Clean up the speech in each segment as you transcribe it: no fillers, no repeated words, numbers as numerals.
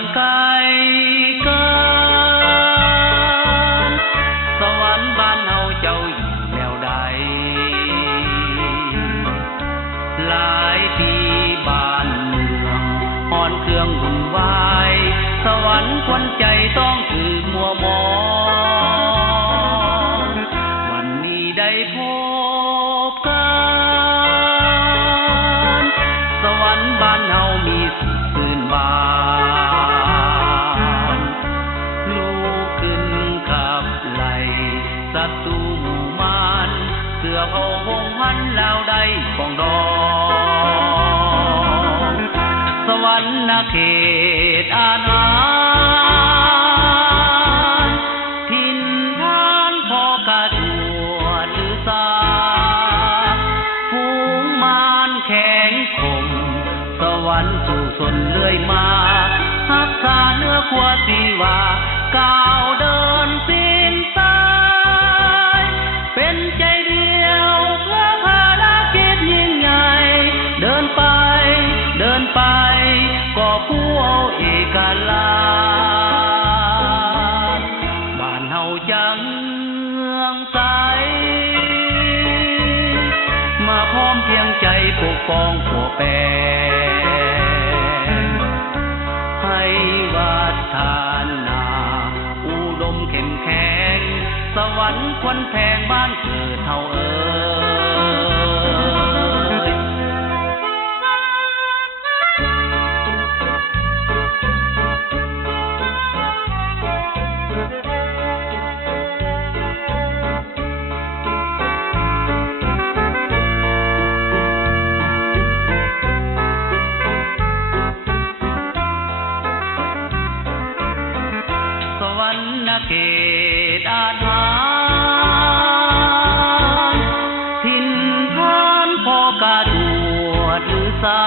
างไกลกันสวรรค์บ้านเฮาเจ้าอยู่แนวใดหลายปีบ้านเมืองอ่อนเครื่องวุ่นวายสวรรค์ควันใจต้องถูกมัวมองวันนี้ได้พบกันสวรรค์บ้านเฮามีสุขชื่นบานลูกขึ้นขับไล่ศัตรูหมู่มารเสือเผาพงพันแล้วได้ปองดองสวรรค์นาเขตอาณาถิ่นฐานพอกระดวดหรือสาฝูงมารแข็งคมสวรรค์สู่ชนเลื่อยมารักษาเนื้อขั้วสีว่าก้าวเดินสิ้นสายเป็นใจเดียวเพื่อภารกิจยิ่งใหญ่เดินไปก็ผู้เอาเอกลักษณ์บ้านเฮาจังเมืองใสมาพร้อมเพียงใจปกป้องผัวแปรให้วัฒนาอุดมเข้มแข็งสวรรค์ควันแพงบ้านเกิดเฮาเขตอาณาถิ่นฐานพอกระดวดหรือสา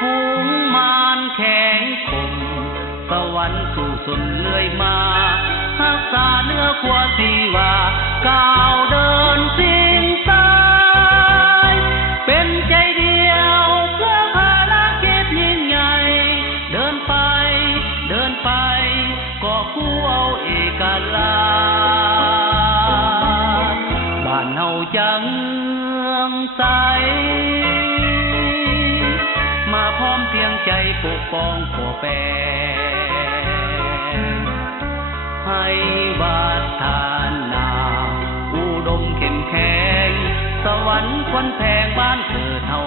ฝูงมารแข็งคมสวรรค์สู่ชนเลื่อยมารักษาเนื้อขั้วสีว่าก้าวเดินสิ้นสายเป็นใจเดียวเพื่อภารกิจยิ่งใหญ่เดินไปก็ผู้เอาเอกลักษณ์บ้านเฮาจังเมืองใสมาพร้อมเพียงใจปกป้องผัวแปรให้วัฒนาอุดมเข้มแข็งสวรรค์ควันแพงบ้านเกิดเฮา